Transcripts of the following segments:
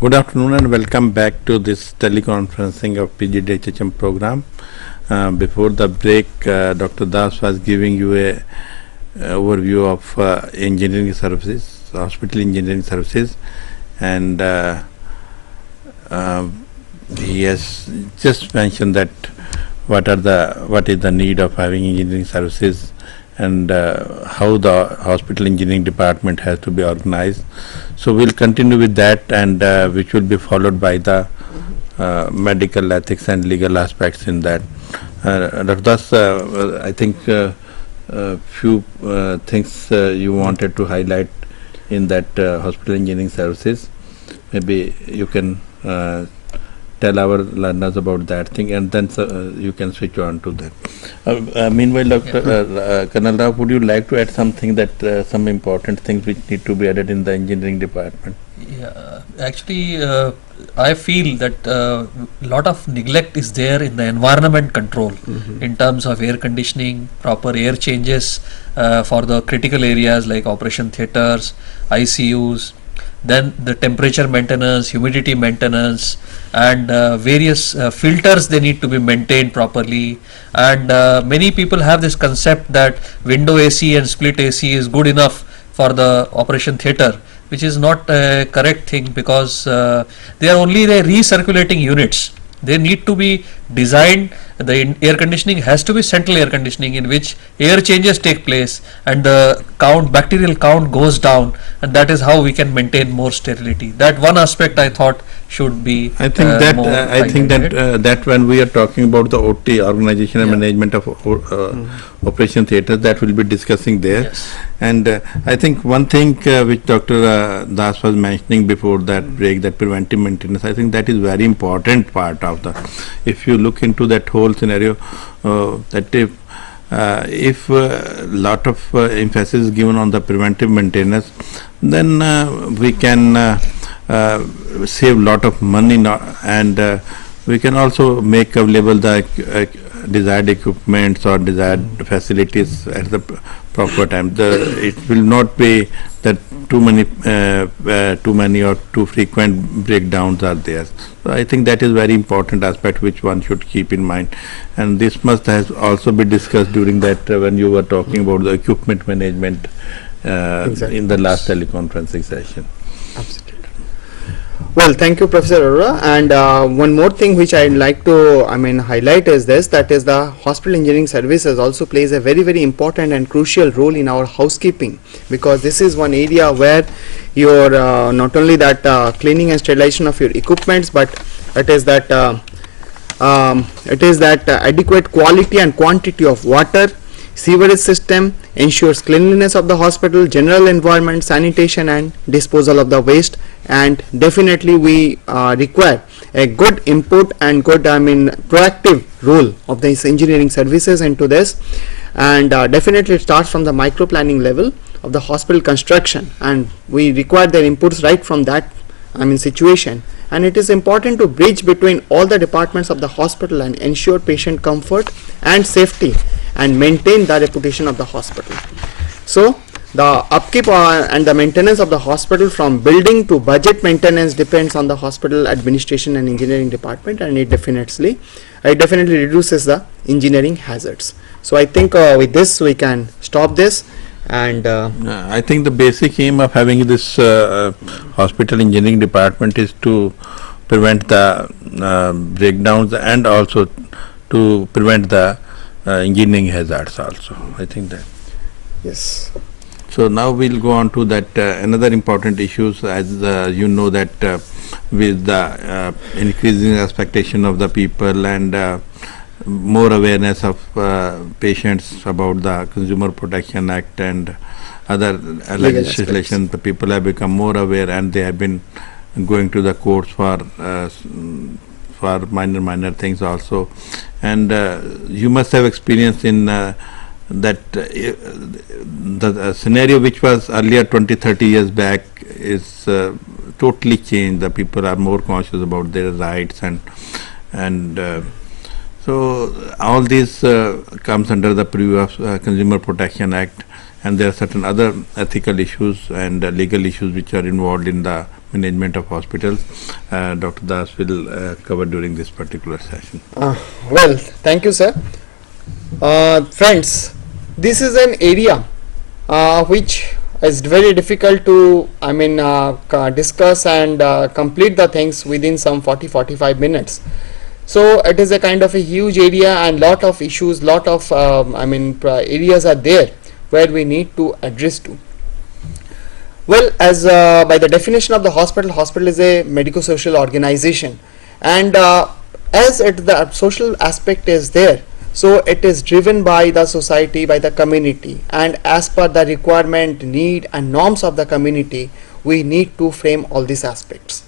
Good afternoon and welcome back to this teleconferencing of PGDHM program. Before the break, Dr. Das was giving you a overview of engineering services, hospital engineering services, and he has just mentioned that what is the need of having engineering services and how the hospital engineering department has to be organized. So we'll continue with that, and which will be followed by the medical ethics and legal aspects in that. Dr. Das, I think few things you wanted to highlight in that hospital engineering services. Maybe you can tell our learners about that thing, and then you can switch on to that. Meanwhile, Dr. Colonel Rao, would you like to add something that some important things which need to be added in the engineering department? Yeah, actually, I feel that a lot of neglect is there in the environment control in terms of air conditioning, proper air changes for the critical areas like operation theatres, ICUs, then the temperature maintenance, humidity maintenance, and various filters they need to be maintained properly. And many people have this concept that window AC and split AC is good enough for the operation theatre, which is not a correct thing, because they are only the recirculating units. They need to be designed. The air conditioning has to be central air conditioning in which air changes take place and the bacterial count goes down, and that is how we can maintain more sterility. That one aspect I thought should be. I think that when we are talking about the OT, organization and management of operation theatres, that will be discussing there. Yes. And I think one thing which Dr. Das was mentioning before that break, that preventive maintenance, I think that is very important part of the. If you look into that whole scenario, that if lot of emphasis is given on the preventive maintenance, then we can save lot of money, and we can also make available the desired equipments or desired facilities at the proper time. It will not be that too many or too frequent breakdowns are there. So I think that is very important aspect which one should keep in mind, and this must have also be discussed during that when you were talking about the equipment management in the last teleconferencing session. Absolutely. Well, thank you, Professor Arora. And one more thing which I'd like to highlight is this, that is the hospital engineering services also plays a very, very important and crucial role in our housekeeping, because this is one area where your not only that cleaning and sterilization of your equipments, but it is that adequate quality and quantity of water, sewerage system, ensures cleanliness of the hospital, general environment, sanitation and disposal of the waste. And definitely we require a good input and good proactive role of these engineering services into this. And definitely it starts from the micro planning level of the hospital construction, and we require their inputs right from that situation. And it is important to bridge between all the departments of the hospital and ensure patient comfort and safety and maintain the reputation of the hospital. So the upkeep and the maintenance of the hospital, from building to budget maintenance, depends on the hospital administration and engineering department, and it definitely reduces the engineering hazards. So I think with this we can stop this. And I think the basic aim of having this hospital engineering department is to prevent the breakdowns and also to prevent the engineering hazards also. I think that. Yes. So now we'll go on to that another important issues, as you know that with the increasing expectation of the people and more awareness of patients about the Consumer Protection Act and other legislation, the people have become more aware, and they have been going to the courts for minor things also. And you must have experience in that the scenario which was earlier 20-30 years back is totally changed. The people are more conscious about their rights, and so all this comes under the purview of Consumer Protection Act, and there are certain other ethical issues and legal issues which are involved in the management of hospitals, Dr. Das will cover during this particular session. Well, thank you, sir. Friends, this is an area which is very difficult to discuss and complete the things within some 40-45 minutes. So it is a kind of a huge area, and lot of issues, lot of areas are there where we need to address to. Well, as by the definition of the hospital is a medico-social organization, and as the social aspect is there, so it is driven by the society, by the community, and as per the requirement, need and norms of the community, we need to frame all these aspects.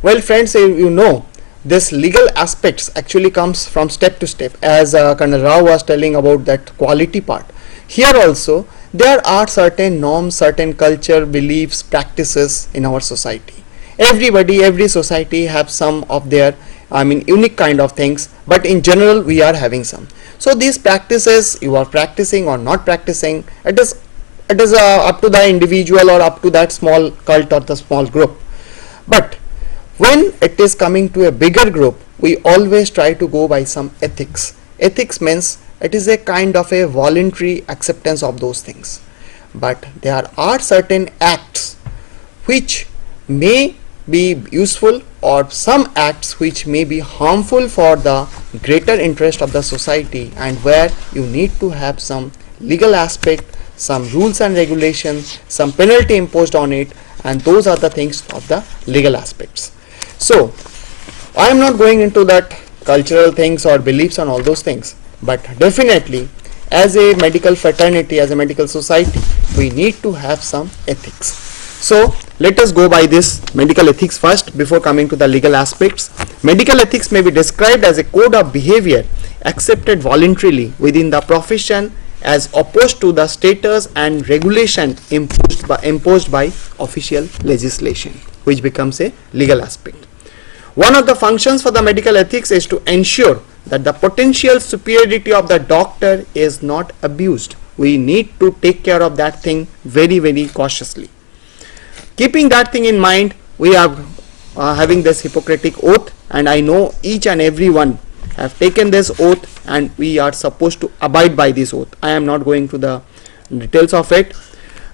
Well, friends, you know, this legal aspects actually comes from step to step, as Colonel Rao was telling about that quality part. Here also there are certain norms, certain culture, beliefs, practices in our society. Every society have some of their unique kind of things, but in general we are having some. So these practices, you are practicing or not practicing, it is up to the individual or up to that small cult or the small group. But when it is coming to a bigger group, we always try to go by some ethics. Ethics means it is a kind of a voluntary acceptance of those things. But there are certain acts which may be useful, or some acts which may be harmful for the greater interest of the society, and where you need to have some legal aspect, some rules and regulations, some penalty imposed on it, and those are the things of the legal aspects. So I am not going into that cultural things or beliefs and all those things, but definitely as a medical fraternity, as a medical society, we need to have some ethics. So let us go by this medical ethics first before coming to the legal aspects. Medical ethics may be described as a code of behavior accepted voluntarily within the profession, as opposed to the status and regulation imposed by official legislation, which becomes a legal aspect. One of the functions for the medical ethics is to ensure that the potential superiority of the doctor is not abused. We need to take care of that thing very, very cautiously. Keeping that thing in mind, we are having this Hippocratic oath, and I know each and every one have taken this oath, and we are supposed to abide by this oath. I am not going to the details of it,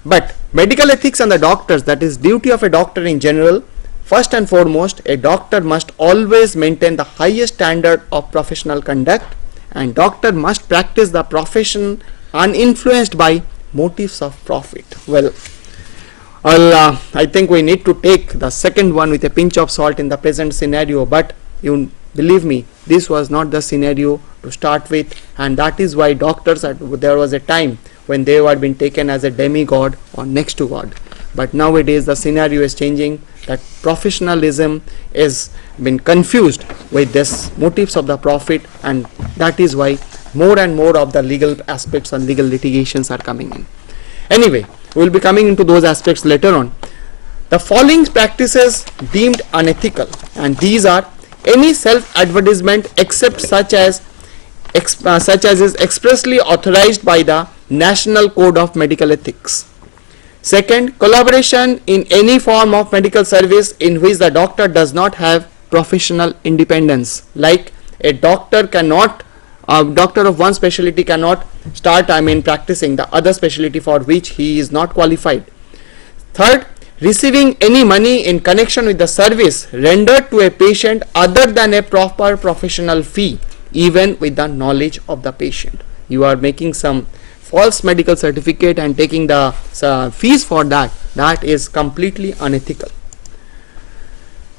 but medical ethics and the doctors, that is duty of a doctor in general. First and foremost, a doctor must always maintain the highest standard of professional conduct, and doctor must practice the profession uninfluenced by motives of profit. Well, I think we need to take the second one with a pinch of salt in the present scenario, but you believe me, this was not the scenario to start with, and that is why doctors, there was a time when they were being taken as a demigod or next to God. But nowadays the scenario is changing, that professionalism is been confused with this motives of the profit, and that is why more and more of the legal aspects and legal litigations are coming in. Anyway, we will be coming into those aspects later on. The following practices deemed unethical, and these are: any self-advertisement except such as is expressly authorized by the National Code of Medical Ethics. Second, collaboration in any form of medical service in which the doctor does not have professional independence, like a doctor of one specialty cannot start practicing the other specialty for which he is not qualified. Third, receiving any money in connection with the service rendered to a patient other than a proper professional fee, even with the knowledge of the patient. You are making some false medical certificate and taking the fees for that. That is completely unethical.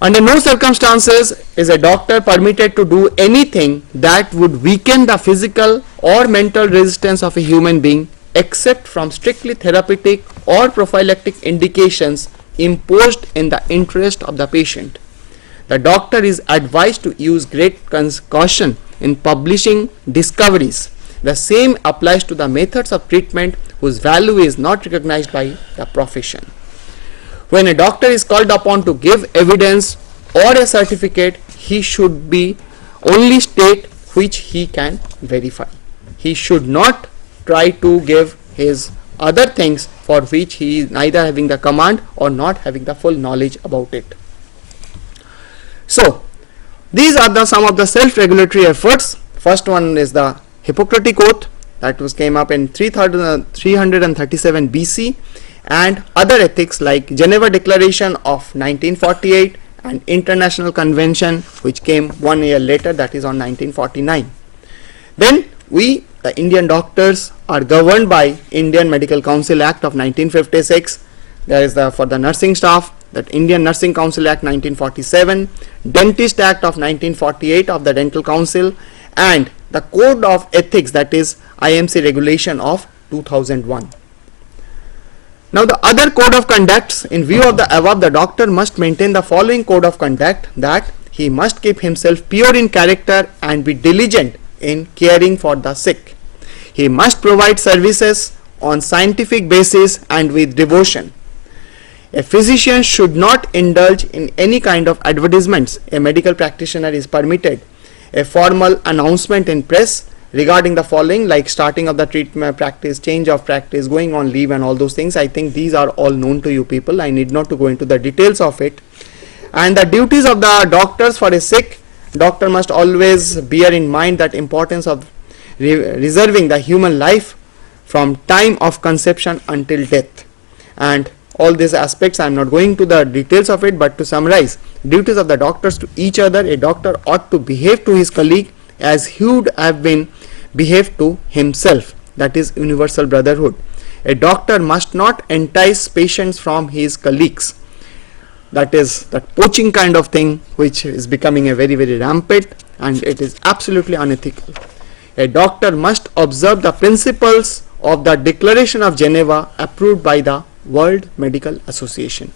Under no circumstances is a doctor permitted to do anything that would weaken the physical or mental resistance of a human being, except from strictly therapeutic or prophylactic indications imposed in the interest of the patient. The doctor is advised to use great caution in publishing discoveries. The same applies to the methods of treatment whose value is not recognized by the profession. When a doctor is called upon to give evidence or a certificate, he should be only state which he can verify. He should not try to give his other things for which he is neither having the command or not having the full knowledge about it. So these are some of the self-regulatory efforts. First one is the Hippocratic Oath, that was came up in 337 BC, and other ethics like Geneva Declaration of 1948 and International Convention which came 1 year later, that is on 1949. Then we, the Indian doctors, are governed by Indian Medical Council Act of 1956. There is for the nursing staff, that Indian Nursing Council Act 1947, Dentist Act of 1948 of the Dental Council, and the Code of Ethics, that is IMC regulation of 2001. Now the other code of conducts, in view of the above, the doctor must maintain the following code of conduct: that he must keep himself pure in character and be diligent in caring for the sick. He must provide services on scientific basis and with devotion. A physician should not indulge in any kind of advertisements. A medical practitioner is permitted a formal announcement in press regarding the following, like starting of the treatment practice, change of practice, going on leave, and all those things. I think these are all known to you people. I need not to go into the details of it. And the duties of the doctors for a sick doctor must always bear in mind that importance of reserving the human life from time of conception until death. And all these aspects, I am not going to the details of it, but to summarize, duties of the doctors to each other: a doctor ought to behave to his colleague as he would have been behaved to himself, that is universal brotherhood. A doctor must not entice patients from his colleagues, that is that poaching kind of thing which is becoming a very rampant, and it is absolutely unethical. A doctor must observe the principles of the Declaration of Geneva approved by the World Medical Association.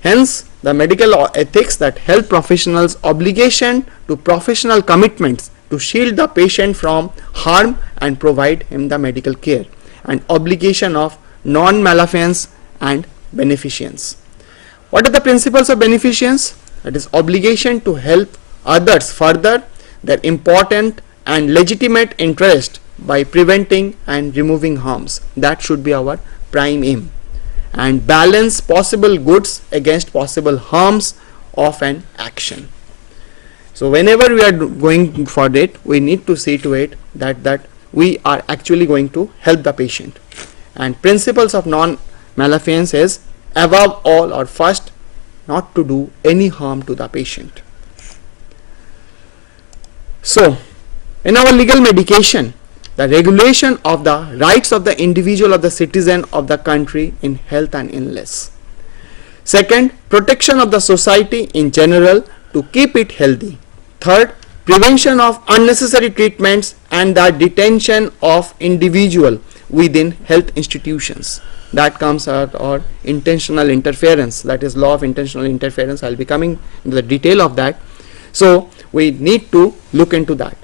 Hence the medical ethics, that health professionals' obligation to professional commitments to shield the patient from harm and provide him the medical care, and obligation of non-maleficence and beneficence. What are the principles of beneficence? That is obligation to help others further their important and legitimate interest by preventing and removing harms. That should be our prime aim, and balance possible goods against possible harms of an action. So whenever we are going for it, we need to see to it that we are actually going to help the patient. And principles of non-maleficence is, above all or first, not to do any harm to the patient. So in our legal medication, the regulation of the rights of the individual, of the citizen of the country in health and illness. Second, protection of the society in general to keep it healthy. Third, prevention of unnecessary treatments and the detention of individual within health institutions. That comes out, or intentional interference, that is law of intentional interference. I will be coming into the detail of that. So we need to look into that.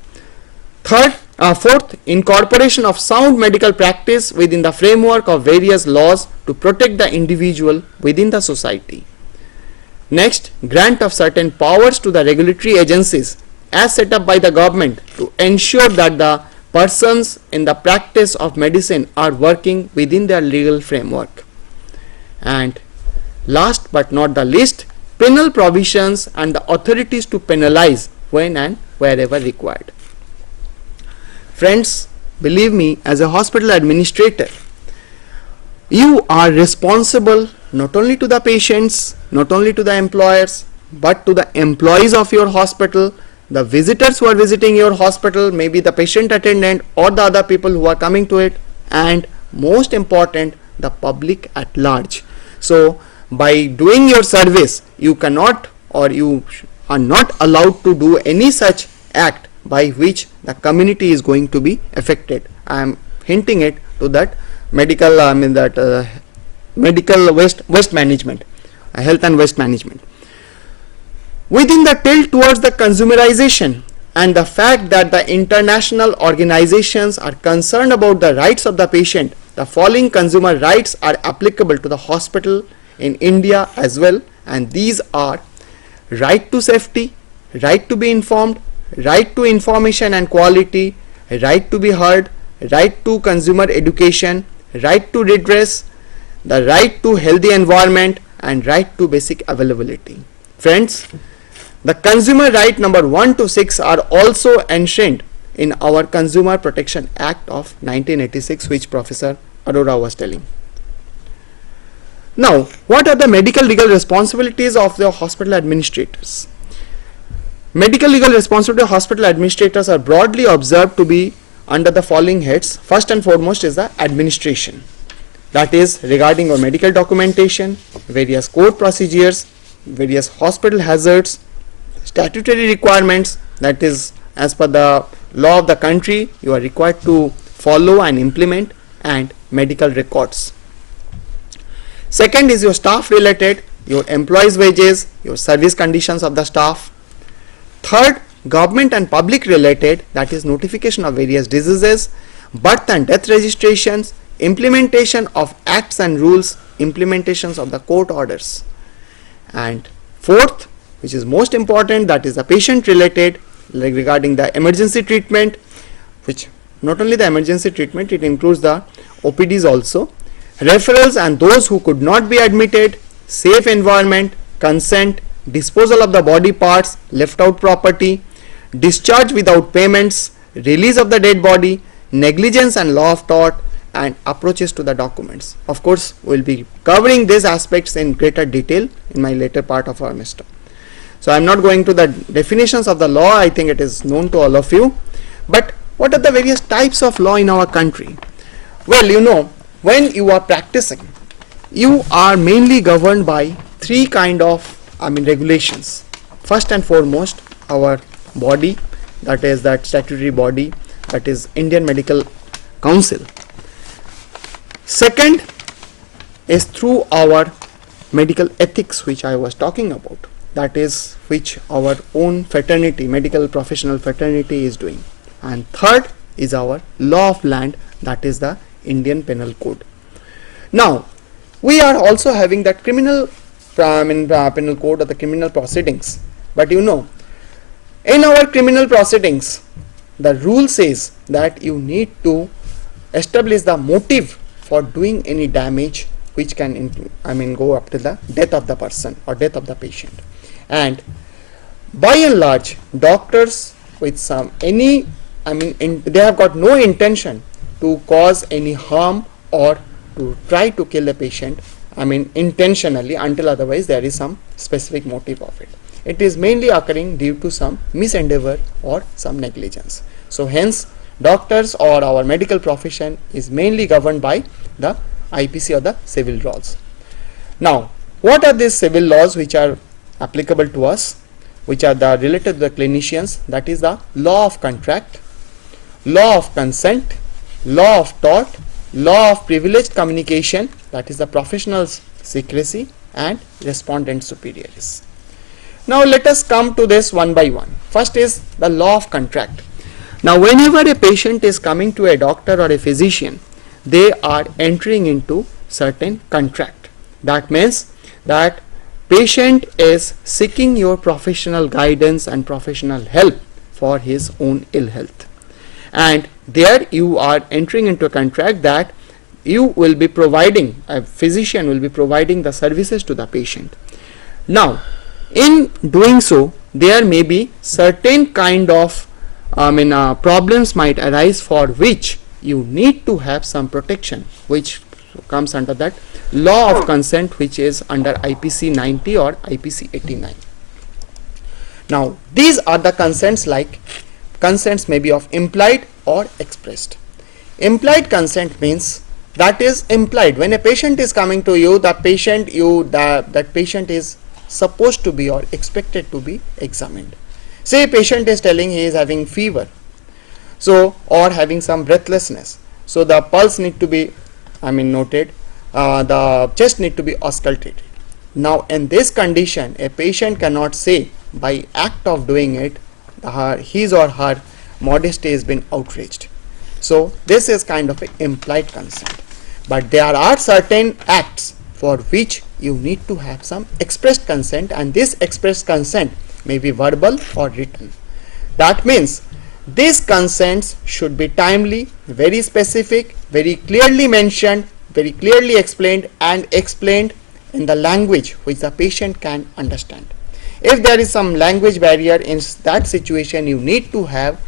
Fourth, incorporation of sound medical practice within the framework of various laws to protect the individual within the society. Next, grant of certain powers to the regulatory agencies as set up by the government to ensure that the persons in the practice of medicine are working within their legal framework. And last but not the least, penal provisions and the authorities to penalize when and wherever required. Friends, believe me, as a hospital administrator, you are responsible not only to the patients, not only to the employers, but to the employees of your hospital, the visitors who are visiting your hospital, maybe the patient attendant or the other people who are coming to it, and most important, the public at large. So by doing your service, you cannot, or you are not allowed to do any such act by which the community is going to be affected. I am hinting it to that medical, medical waste management, health and waste management. Within the tilt towards the consumerization and the fact that the international organizations are concerned about the rights of the patient, the following consumer rights are applicable to the hospital in India as well, and these are: right to safety, right to be informed, right to information and quality, right to be heard, right to consumer education, right to redress, the right to healthy environment, and right to basic availability. Friends, the consumer right number 1 to 6 are also enshrined in our Consumer Protection Act of 1986, which Professor Arora was telling. Now, what are the medical legal responsibilities of the hospital administrators? Medical legal responsibility of hospital administrators are broadly observed to be under the following heads. First and foremost is the administration, that is regarding our medical documentation, various code procedures, various hospital hazards, statutory requirements, that is as per the law of the country you are required to follow and implement, and medical records. Second is your staff related, your employees' wages, your service conditions of the staff. Third, government and public related, that is notification of various diseases, birth and death registrations, implementation of acts and rules, implementations of the court orders. And fourth, which is most important, that is the patient related, like regarding the emergency treatment, which not only the emergency treatment, it includes the OPDs also, referrals and those who could not be admitted, safe environment, consent, disposal of the body parts, left out property, discharge without payments, release of the dead body, negligence and law of tort, and approaches to the documents. Of course, we will be covering these aspects in greater detail in my later part of our semester. So I am not going to the definitions of the law, I think it is known to all of you. But what are the various types of law in our country? Well, you know, when you are practicing, you are mainly governed by three kind of regulations. First and foremost, our body, that is that statutory body, that is Indian Medical Council. Second is through our medical ethics, which I was talking about, that is which our own fraternity, medical professional fraternity is doing. And third is our law of land, that is the Indian Penal Code. Now, we are also having that criminal penal code or the criminal proceedings. But you know, in our criminal proceedings, the rule says that you need to establish the motive for doing any damage which can go up to the death of the person or death of the patient. And by and large, doctors with they have got no intention to cause any harm or to try to kill a patient, intentionally, until otherwise there is some specific motive of it. It is mainly occurring due to some misendeavor or some negligence. So hence, doctors or our medical profession is mainly governed by the IPC or the civil laws. Now, what are these civil laws which are applicable to us, which are related to the clinicians? That is the law of contract, law of consent, law of tort, law of privileged communication, that is the professional's secrecy, and respondent superiors. Now let us come to this one by one. First is the law of contract. Now whenever a patient is coming to a doctor or a physician, they are entering into certain contract. That means that patient is seeking your professional guidance and professional help for his own ill health. And there you are entering into a contract that you will be providing, a physician will be providing the services to the patient. Now, in doing so, there may be certain kind of problems might arise for which you need to have some protection, which comes under that law of consent, which is under IPC 90 or IPC 89. Now, these are the consents, like consents may be of implied or expressed. Implied consent means that is implied. When a patient is coming to you, that patient is supposed to be or expected to be examined. Say a patient is telling he is having fever, so or having some breathlessness. So the pulse need to be noted, the chest need to be auscultated. Now in this condition, a patient cannot say by act of doing it, his or her modesty has been outraged. So this is kind of an implied consent. But there are certain acts for which you need to have some expressed consent, and this expressed consent may be verbal or written. That means These consents should be timely, very specific, very clearly mentioned, very clearly explained, and explained in the language which the patient can understand. If there is some language barrier in that situation, you need to have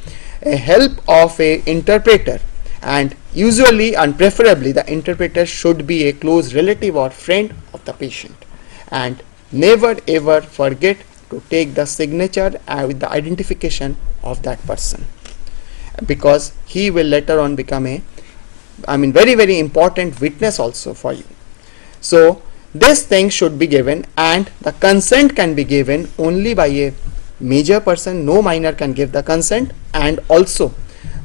a help of a interpreter, and usually and preferably the interpreter should be a close relative or friend of the patient. And never ever forget to take the signature with the identification of that person, because he will later on become a very important witness also for you. So this thing should be given, and the consent can be given only by a major person. No minor can give the consent, and also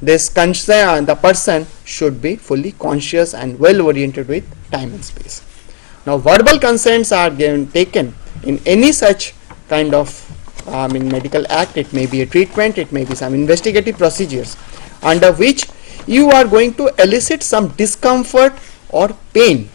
this consent, the person should be fully conscious and well oriented with time and space. Now verbal consents are taken in any such kind of medical act. It may be a treatment, it may be some investigative procedures under which you are going to elicit some discomfort or pain,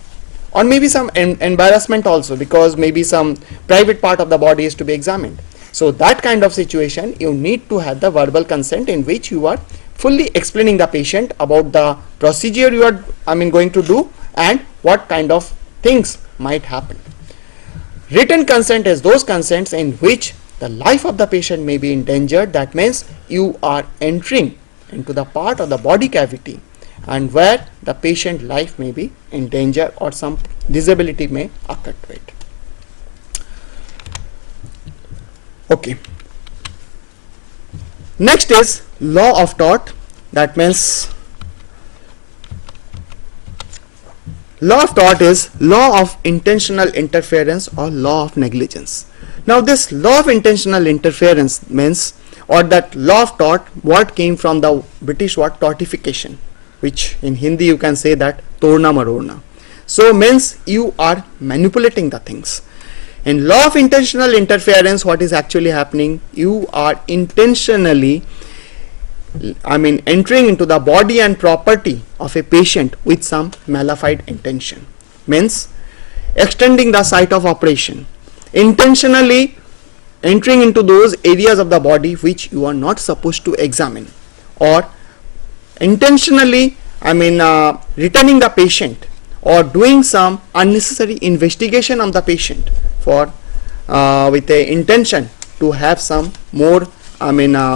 or maybe some embarrassment also, because maybe some private part of the body is to be examined. So that kind of situation, you need to have the verbal consent in which you are fully explaining the patient about the procedure you are going to do and what kind of things might happen. Written consent is those consents in which the life of the patient may be endangered. That means you are entering into the part of the body cavity and where the patient life may be in danger or some disability may occur to it. Okay. Next is law of tort. That means law of tort is law of intentional interference or law of negligence. Now this law of intentional interference means, or that law of tort, what came from the British word tortification, which in Hindi you can say that torna marorna. So means you are manipulating the things. In law of intentional interference, what is actually happening? You are intentionally entering into the body and property of a patient with some malefied intention. Means extending the site of operation, intentionally entering into those areas of the body which you are not supposed to examine, or intentionally returning the patient or doing some unnecessary investigation on the patient for with a intention to have some more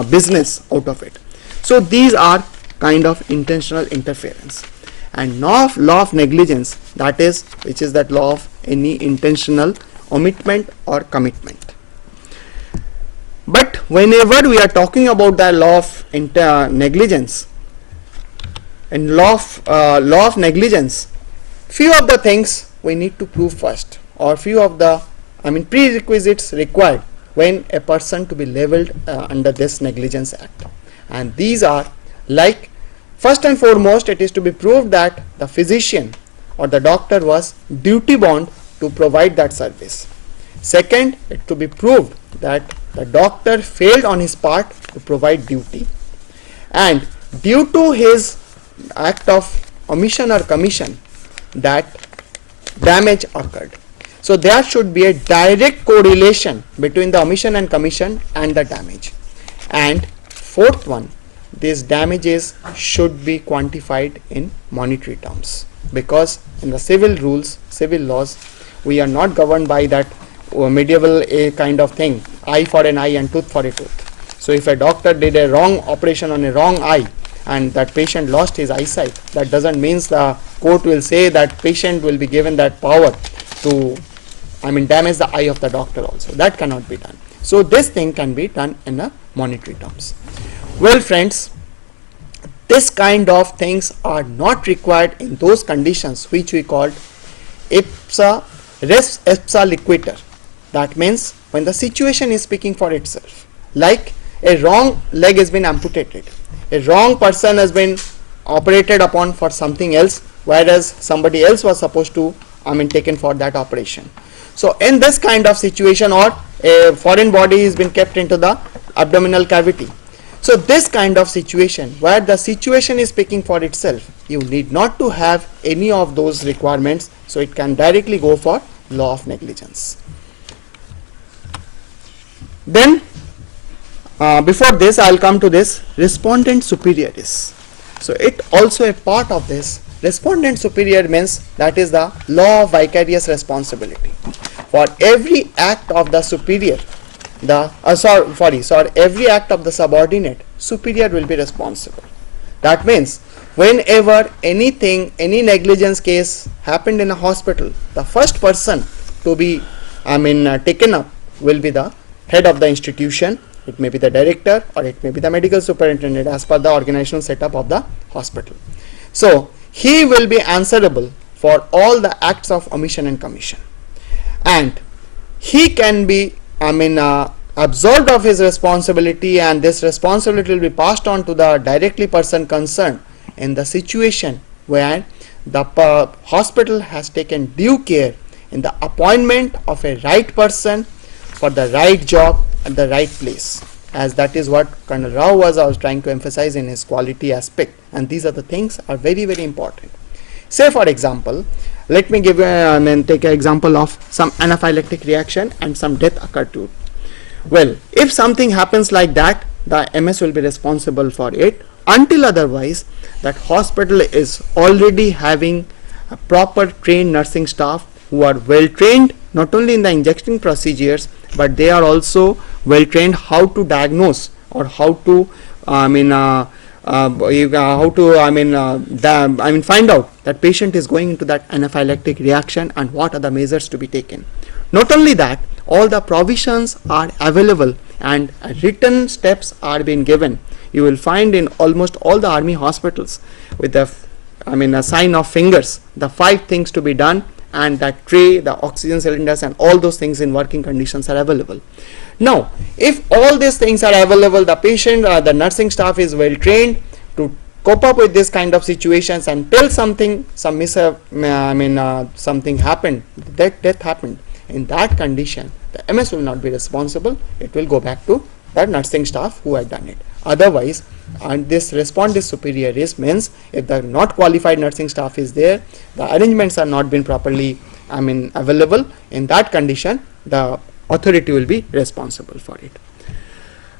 business out of it. So these are kind of intentional interference. And law of negligence, that is, which is that law of any intentional omission or commitment. But whenever we are talking about the law of negligence, and law of negligence, few of the things we need to prove first, or few of the prerequisites required when a person to be labeled under this negligence act. And these are like, first and foremost, it is to be proved that the physician or the doctor was duty bound to provide that service. Second, it to be proved that the doctor failed on his part to provide duty, and due to his act of omission or commission, that damage occurred. So there should be a direct correlation between the omission and commission and the damage. And fourth one, these damages should be quantified in monetary terms, because in the civil rules, civil laws, we are not governed by that medieval kind of thing, eye for an eye and tooth for a tooth. So if a doctor did a wrong operation on a wrong eye and that patient lost his eyesight, that doesn't mean the court will say that patient will be given that power to damage the eye of the doctor also. That cannot be done. So this thing can be done in a monetary terms. Well friends, this kind of things are not required in those conditions which we called ipsa res ipsa liquidator. That means when the situation is speaking for itself, like a wrong leg has been amputated, a wrong person has been operated upon for something else, whereas somebody else was supposed to taken for that operation. So in this kind of situation, or a foreign body has been kept into the abdominal cavity. So this kind of situation where the situation is speaking for itself, you need not to have any of those requirements, so it can directly go for law of negligence. Then before this I'll come to this respondent superioris. So it also a part of this. Respondent superior means that is the law of vicarious responsibility. For every act of the superior, every act of the subordinate, superior will be responsible. That means whenever any negligence case happened in a hospital, the first person to be taken up will be the head of the institution. It may be the director or it may be the medical superintendent as per the organizational setup of the hospital. So he will be answerable for all the acts of omission and commission, and he can be absolved of his responsibility, and this responsibility will be passed on to the directly person concerned in the situation where the hospital has taken due care in the appointment of a right person for the right job at the right place, as that is what Colonel Rao was trying to emphasize in his quality aspect, and these are the things are very, very important. Say for example, let me give take an example of some anaphylactic reaction and some death occurred to it. Well, if something happens like that, the MS will be responsible for it, until otherwise that hospital is already having a proper trained nursing staff who are well trained not only in the injection procedures, but they are also well trained how to diagnose or how to find out that patient is going into that anaphylactic reaction and what are the measures to be taken. Not only that, all the provisions are available and written steps are being given. You will find in almost all the army hospitals with the a sign of fingers, the 5 things to be done, and that tray, the oxygen cylinders and all those things in working conditions are available. Now, if all these things are available, the patient or the nursing staff is well trained to cope up with this kind of situations, and till something happened, death happened, in that condition the MS will not be responsible. It will go back to that nursing staff who had done it. Otherwise, and this respondent superioris means if the not qualified nursing staff is there, the arrangements are not been properly available, in that condition the authority will be responsible for it.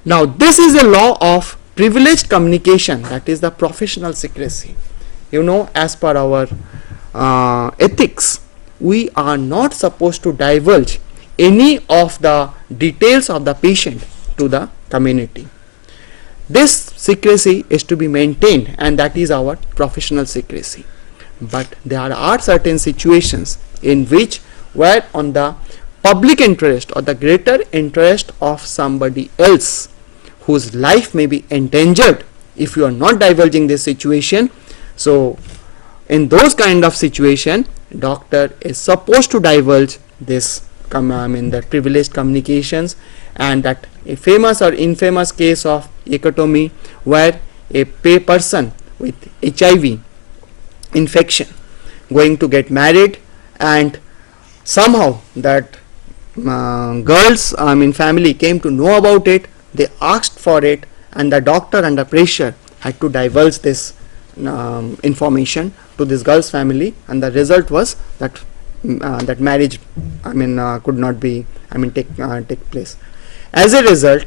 Now this is a law of privileged communication, that is the professional secrecy. As per our ethics, we are not supposed to divulge any of the details of the patient to the community. This secrecy is to be maintained, and that is our professional secrecy. But there are certain situations in which where on the public interest or the greater interest of somebody else whose life may be endangered if you are not divulging this situation. So in those kind of situation, doctor is supposed to divulge this the privileged communications, and that a famous or infamous case of ecotomy where a person with HIV infection going to get married, and somehow that girls family came to know about it, they asked for it, and the doctor under pressure had to divulge this information to this girl's family, and the result was that that marriage could not be take place. As a result,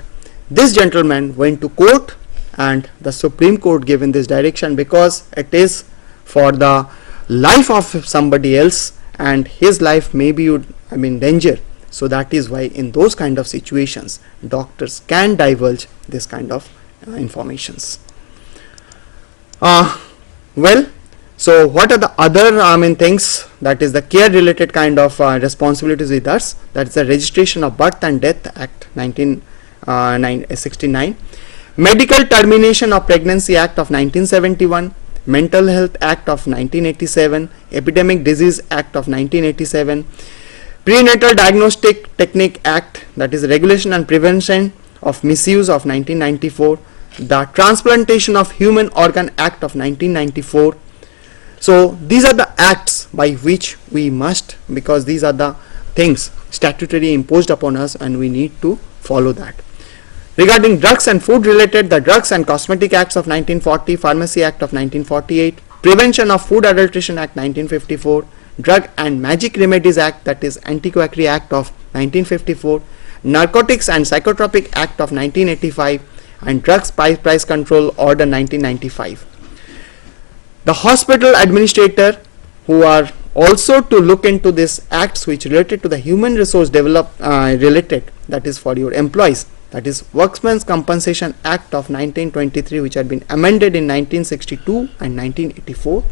this gentleman went to court, and the Supreme Court given this direction because it is for the life of somebody else and his life may be in danger. So that is why in those kind of situations doctors can divulge this kind of informations. Well, so what are the other things, that is the care related kind of responsibilities with us? That is the Registration of Birth and Death Act 1969, Medical Termination of Pregnancy Act of 1971, Mental Health Act of 1987, Epidemic Disease Act of 1987, Prenatal Diagnostic Technique Act, that is Regulation and Prevention of Misuse of 1994, the Transplantation of Human Organ Act of 1994. So these are the acts by which we must, because these are the things statutorily imposed upon us and we need to follow that. Regarding drugs and food related, the Drugs and Cosmetic Acts of 1940, Pharmacy Act of 1948, Prevention of Food Adulteration Act 1954, Drug and Magic Remedies Act, that is Anti-Quackery Act of 1954, Narcotics and Psychotropic Act of 1985, and Drugs Price Control Order 1995. The hospital administrator who are also to look into this acts which related to the human resource related, that is for your employees, that is Workmen's Compensation Act of 1923, which had been amended in 1962 and 1984,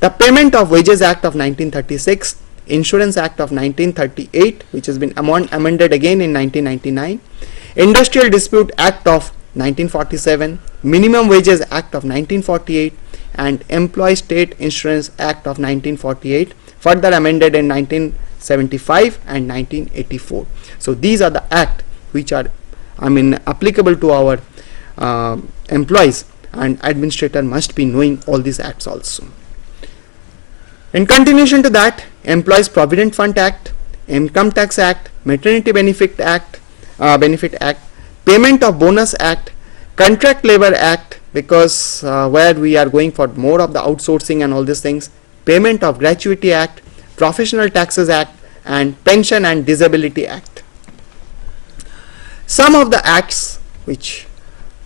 the Payment of Wages Act of 1936, Insurance Act of 1938, which has been amended again in 1999, Industrial Dispute Act of 1947, Minimum Wages Act of 1948, and Employee State Insurance Act of 1948, further amended in 1975 and 1984. So these are the acts which are applicable to our employees, and administrator must be knowing all these acts also. In continuation to that, Employees Provident Fund Act, Income Tax Act, Maternity Benefit Act, Payment of Bonus Act, Contract Labor Act, because where we are going for more of the outsourcing and all these things, Payment of Gratuity Act, Professional Taxes Act, and Pension and Disability Act. Some of the acts which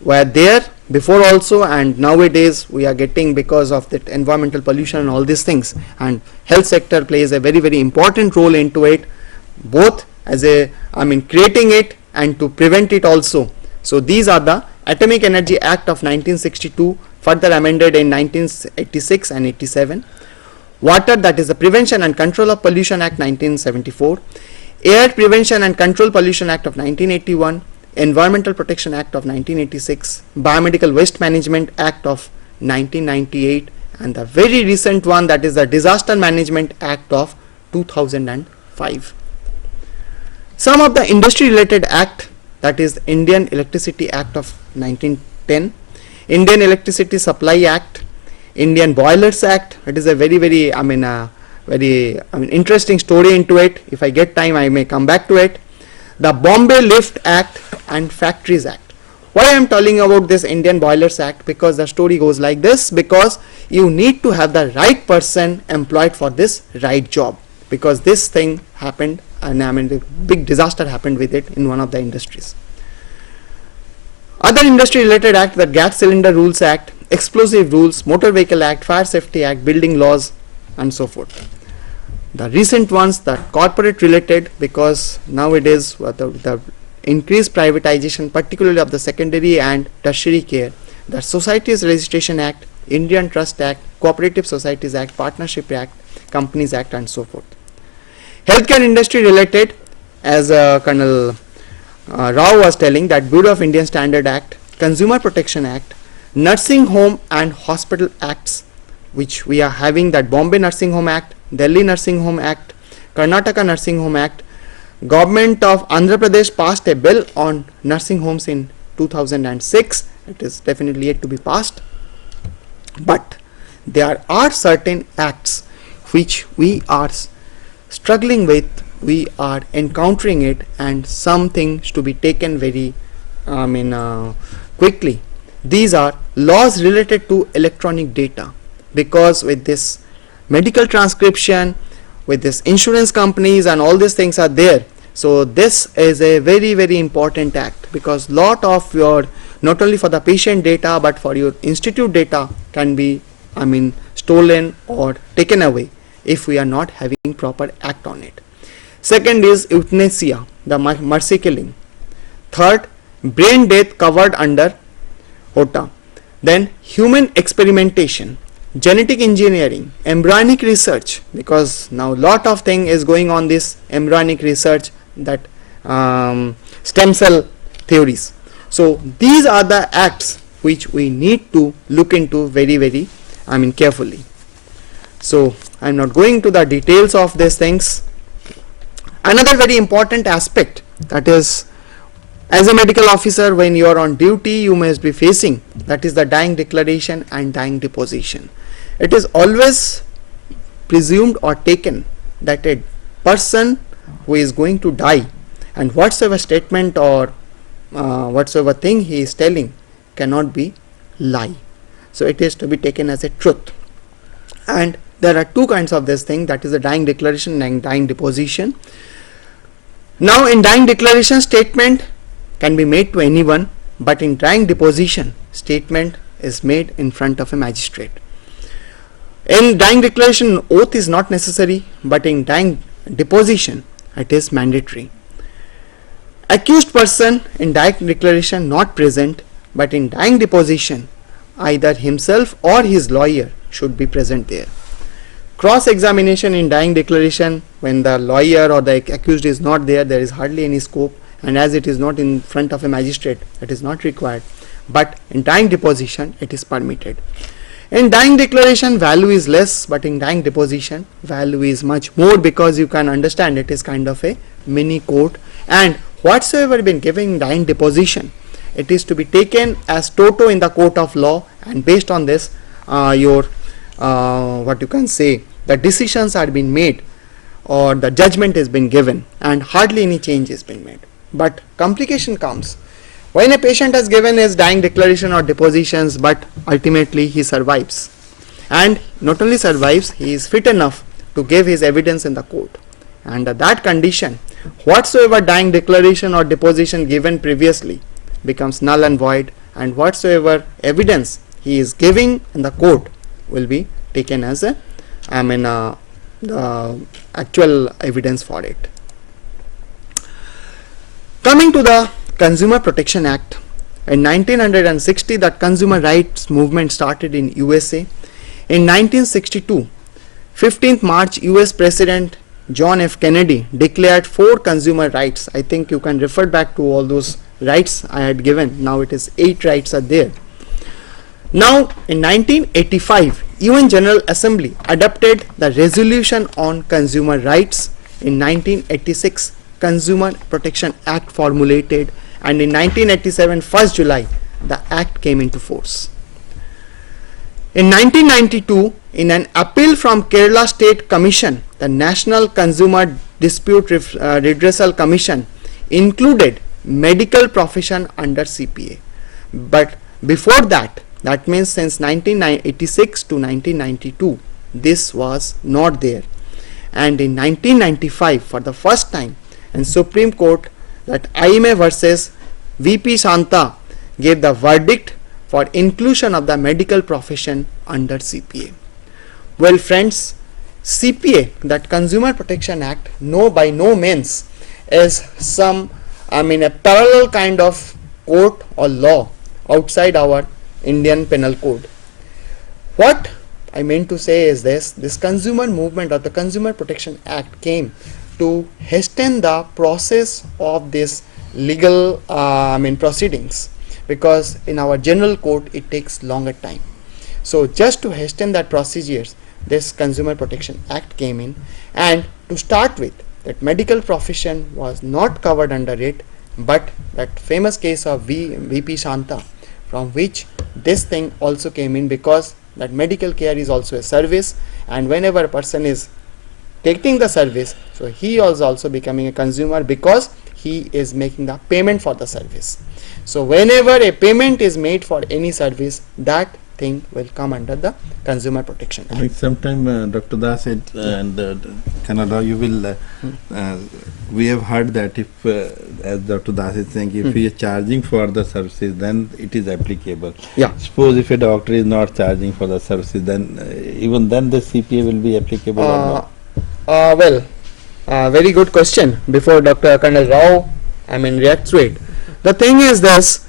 were there before also, and nowadays we are getting because of that environmental pollution and all these things, and health sector plays a very, very important role into it, both as a creating it and to prevent it also. So these are the Atomic Energy Act of 1962, further amended in 1986 and 87, Water, that is the Prevention and Control of Pollution Act 1974, Air Prevention and Control Pollution Act of 1981, Environmental Protection Act of 1986, Biomedical Waste Management Act of 1998, and the very recent one, that is the Disaster Management Act of 2005. Some of the industry related act, that is Indian Electricity Act of 1910, Indian Electricity Supply Act, Indian Boilers Act. It is a very, very interesting story into it. If I get time, I may come back to it. The Bombay Lift Act and Factories Act. Why I am telling about this Indian Boilers Act? Because the story goes like this, because you need to have the right person employed for this right job, because this thing happened, and the big disaster happened with it in one of the industries. Other industry related act, the Gas Cylinder Rules Act, Explosive Rules, Motor Vehicle Act, Fire Safety Act, Building Laws, and so forth. The recent ones, the corporate related, because nowadays the increased privatization, particularly of the secondary and tertiary care, the Societies Registration Act, Indian Trust Act, Cooperative Societies Act, Partnership Act, Companies Act, and so forth. Healthcare industry related, as Colonel Rao was telling, that Bureau of Indian Standard Act, Consumer Protection Act, Nursing Home and Hospital Acts, which we are having, that Bombay Nursing Home Act, Delhi Nursing Home Act, Karnataka Nursing Home Act. Government of Andhra Pradesh passed a bill on nursing homes in 2006. It is definitely yet to be passed. But there are certain acts which we are struggling with, we are encountering it, and some things to be taken very quickly. These are laws related to electronic data, because with this medical transcription, with this insurance companies and all these things are there. So this is a very, very important act, because lot of your, not only for the patient data but for your institute data can be stolen or taken away if we are not having proper act on it. Second is euthanasia, the mercy killing. Third, brain death covered under HOTA. Then human experimentation, genetic engineering, embryonic research, because now lot of thing is going on this embryonic research, that stem cell theories. So these are the acts which we need to look into very, very carefully. So I am not going to the details of these things. Another very important aspect, that is, as a medical officer, when you are on duty, you must be facing, that is the dying declaration and dying deposition. It is always presumed or taken that a person who is going to die, and whatsoever statement or whatsoever thing he is telling cannot be lie. So it is to be taken as a truth. And there are two kinds of this thing, that is the dying declaration and dying deposition. Now in dying declaration, statement can be made to anyone, but in dying deposition, statement is made in front of a magistrate. In dying declaration, oath is not necessary, but in dying deposition, it is mandatory. Accused person in dying declaration not present, but in dying deposition, either himself or his lawyer should be present there. Cross examination in dying declaration, when the lawyer or the accused is not there, there is hardly any scope, and as it is not in front of a magistrate, it is not required, but in dying deposition it is permitted. In dying declaration, value is less, but in dying deposition value is much more, because you can understand it is kind of a mini court, and whatsoever been given in dying deposition, it is to be taken as toto in the court of law, and based on this what you can say, the decisions are being made or the judgment has been given, and hardly any change has been made. But complication comes when a patient has given his dying declaration or depositions, but ultimately he survives, and not only survives, he is fit enough to give his evidence in the court. Under that condition, whatsoever dying declaration or deposition given previously becomes null and void, and whatsoever evidence he is giving in the court will be taken as a the actual evidence for it. Coming to the Consumer Protection Act, in 1960 the consumer rights movement started in USA. In 1962, 15th March, US President John F. Kennedy declared 4 consumer rights. I think you can refer back to all those rights I had given. Now it is 8 rights are there. Now in 1985, UN General Assembly adopted the resolution on consumer rights. In 1986, Consumer Protection Act formulated, and in 1987, 1st July, the act came into force. In 1992, in an appeal from Kerala State Commission, the National Consumer Dispute Redressal Commission included medical profession under CPA. But before that, that means since 1986 to 1992, this was not there. And in 1995, for the first time, in Supreme Court, that IMA versus VP Shanta gave the verdict for inclusion of the medical profession under CPA. Well friends, CPA, that Consumer Protection Act, by no means is some, a parallel kind of court or law outside our Indian Penal Code. What I meant to say is this consumer movement or the Consumer Protection Act came to hasten the process of this legal proceedings, because in our general court it takes longer time. So just to hasten that procedures, this Consumer Protection Act came in, and to start with, that medical profession was not covered under it, but that famous case of VP Shanta, from which this thing also came in, because that medical care is also a service, and whenever a person is taking the service, so he is also becoming a consumer, because he is making the payment for the service. So whenever a payment is made for any service, that thing will come under the Consumer Protection Act. I think sometime Dr. Das said, and Canada, you will, we have heard that if, as Dr. Das is saying, if he is charging for the services, then it is applicable. Yeah. Suppose if a doctor is not charging for the services, then even then the CPA will be applicable or not? Very good question. Before Dr. Colonel Rao reacts to it, the thing is this,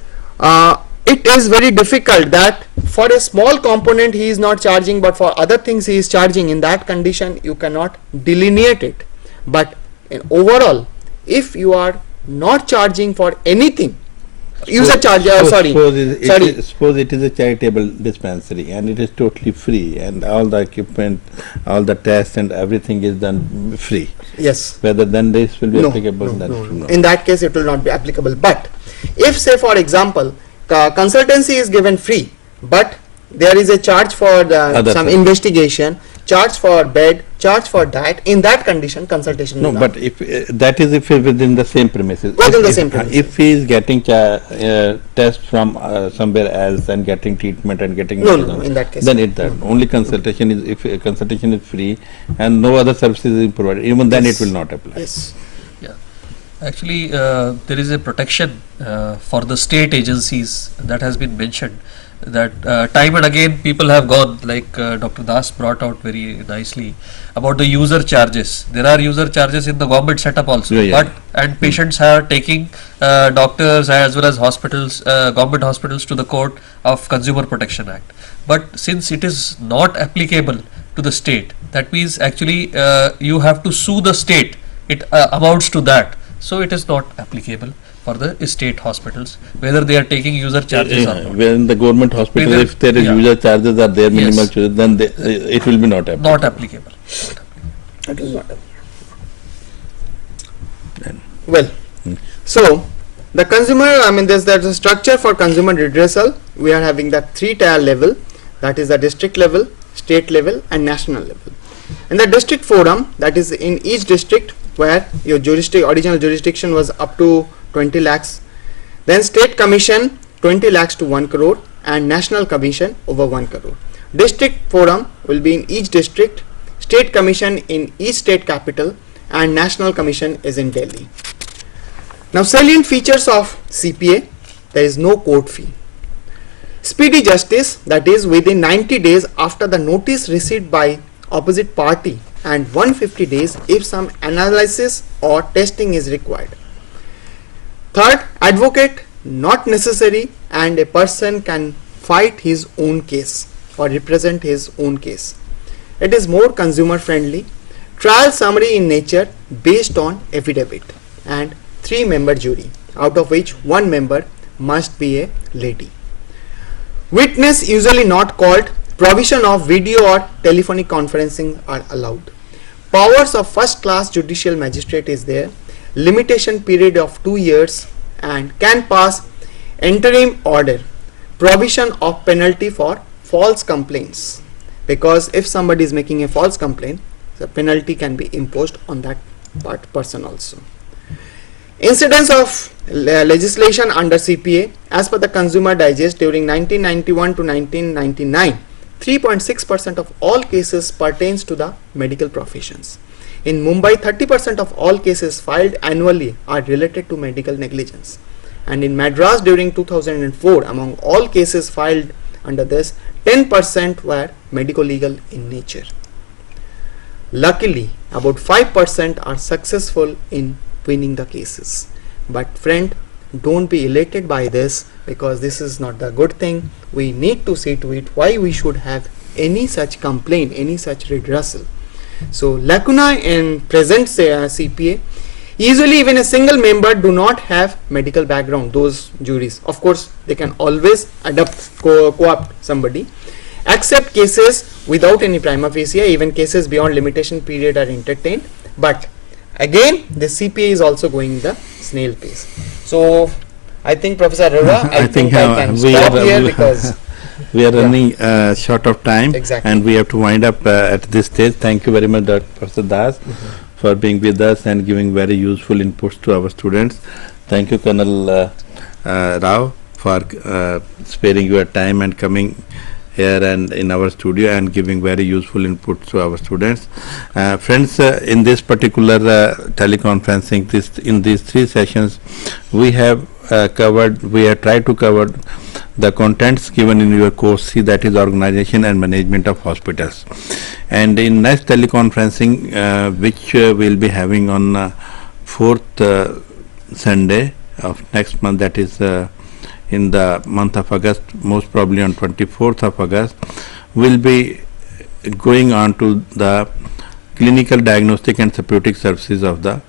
it is very difficult that for a small component he is not charging, but for other things he is charging. In that condition you cannot delineate it. But in overall, if you are not charging for anything, user charge, Suppose it is a charitable dispensary and it is totally free, and all the equipment, all the tests and everything is done free. Yes. Whether then this will be No, applicable? no. In that case it will not be applicable. But if, say for example, consultancy is given free, but there is a charge for some investigation, charge for bed, charge for that, in that condition consultation No, will but not. if that is if within the same premises. Within the same premises. If he is getting test from somewhere else and getting treatment and getting No, in that case. then only consultation is, if consultation is free and no other services is provided, even then it will not apply. Yes. Yeah, Actually, there is a protection for the state agencies that has been mentioned. That time and again people have gone, like Dr. Das brought out very nicely about the user charges. There are user charges in the government setup also, but and patients are taking doctors as well as hospitals, government hospitals to the court of Consumer Protection Act. But since it is not applicable to the state, that means actually you have to sue the state. It amounts to that. So it is not applicable for the state hospitals, whether they are taking user charges or not. When the government hospital, Whether- if there is yeah. user charges are there, minimal Yes. charges, then it will be not applicable. Not applicable. It is not. Then- Well, so the consumer, I mean, there's a structure for consumer redressal. We are having that 3-tier level, that is the district level, state level, and national level. In the district forum, that is in each district where your original jurisdiction was up to 20 lakhs, then state commission 20 lakhs to 1 crore, and national commission over 1 crore. District forum will be in each district, state commission in each state capital, and national commission is in Delhi. Now, salient features of CPA: there is no court fee. Speedy justice, that is within 90 days after the notice received by opposite party, and 150 days if some analysis or testing is required. Third, advocate not necessary, and a person can fight his own case or represent his own case. It is more consumer friendly, trial summary in nature based on affidavit, and 3-member jury, out of which 1 member must be a lady. Witness usually not called, provision of video or telephonic conferencing are allowed. Powers of first class judicial magistrate is there, limitation period of 2 years, and can pass interim order, provision of penalty for false complaints, because if somebody is making a false complaint, the penalty can be imposed on that person also. Incidence of legislation under CPA: as per the Consumer Digest, during 1991 to 1999, 3.6% of all cases pertains to the medical professions. In Mumbai, 30% of all cases filed annually are related to medical negligence. And in Madras during 2004, among all cases filed under this, 10% were medico-legal in nature. Luckily, about 5% are successful in winning the cases. But friend, don't be elated by this, because this is not the good thing. We need to see to it why we should have any such complaint, any such redressal. So lacuna in present CPA: usually even a single member do not have medical background. Those juries, of course, they can always co-opt somebody. Except cases without any prima facie, even cases beyond limitation period are entertained. But again, the CPA is also going the snail pace. So I think, Professor Arora, I think I can stop here because we are running short of time, Exactly. and we have to wind up at this stage. Thank you very much, Dr. Professor Das, for being with us and giving very useful inputs to our students. Thank you, Colonel Rao, for sparing your time and coming here and in our studio and giving very useful inputs to our students. Friends, in this particular teleconferencing, in these 3 sessions, we have tried to cover the contents given in your course C, that is organization and management of hospitals. And in next teleconferencing, which we'll be having on 4th Sunday of next month, that is in the month of August, most probably on 24th of August, we'll be going on to the clinical, diagnostic and therapeutic services of the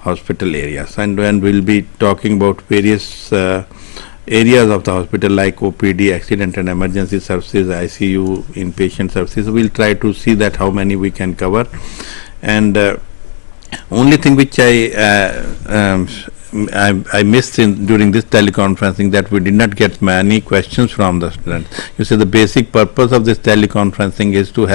hospital areas, and when we'll be talking about various areas of the hospital like OPD, accident and emergency services, ICU, inpatient services. We'll try to see that how many we can cover. And only thing which I missed during this teleconferencing, that we did not get many questions from the students. You see, the basic purpose of this teleconferencing is to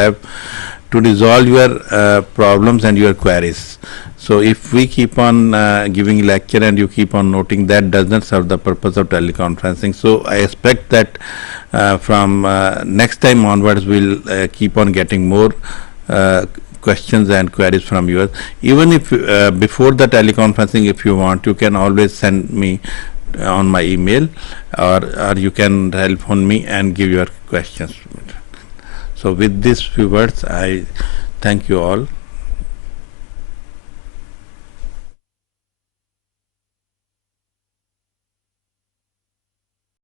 resolve your problems and your queries. So if we keep on giving lecture and you keep on noting, that does not serve the purpose of teleconferencing. So I expect that from next time onwards, we'll keep on getting more questions and queries from yours. Even if before the teleconferencing, if you want, you can always send me on my email, or you can telephone me and give your questions. So with these few words, I thank you all.